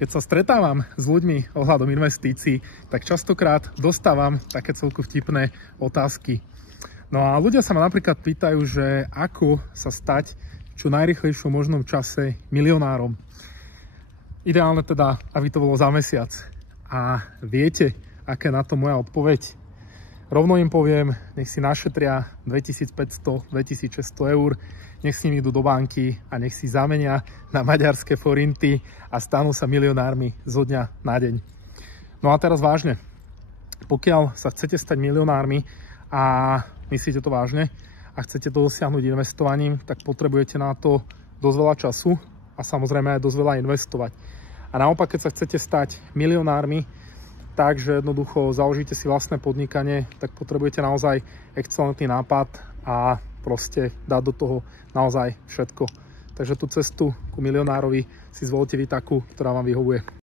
Keď sa stretávam s ľuďmi ohľadom investícií, tak častokrát dostávam také celku vtipné otázky. No a ľudia sa ma napríklad pýtajú, že ako sa stať v čo najrýchlejšom možnom čase milionárom. Ideálne teda, aby to bolo za mesiac. A viete, aká je na to moja odpoveď? Rovno im poviem, nech si našetria 2500-2600 eur, nech s nimi idú do banky a nech si zamenia na maďarské forinty a stanú sa milionármi zo dňa na deň. No a teraz vážne, pokiaľ sa chcete stať milionármi a myslíte to vážne a chcete to dosiahnuť investovaním, tak potrebujete na to dosť veľa času a samozrejme aj dosť veľa investovať. A naopak, keď sa chcete stať milionármi, takže jednoducho založíte si vlastné podnikanie, tak potrebujete naozaj excelentný nápad a proste dať do toho naozaj všetko. Takže tú cestu ku milionárovi si zvolte vy takú, ktorá vám vyhovuje.